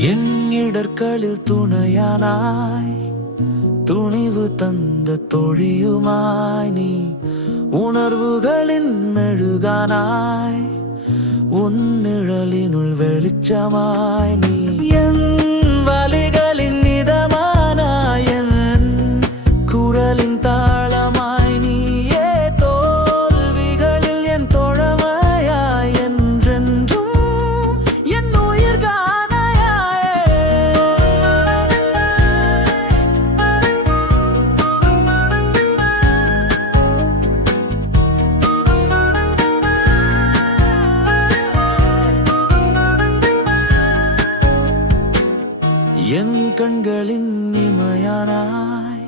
என் இடர்களில் துணையானாய் துணிவு தந்த தொழியுமாய் நீ உணர்வுகளின் மெழுகானாய் உன் நிழலினுள் வெளிச்சமாய் நீ என் என் கண்களின் இமையானாய்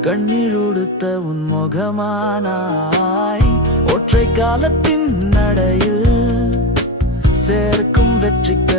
கண்ணீருடுத்த உன் முகமானாய் ஒற்றை காலத்தின் நடையில் சேர்க்கும் வெற்றிக்கு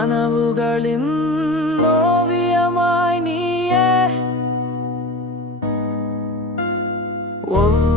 கனவுகளின் ஓவியமாய் நீயே. ஒவ்வொரு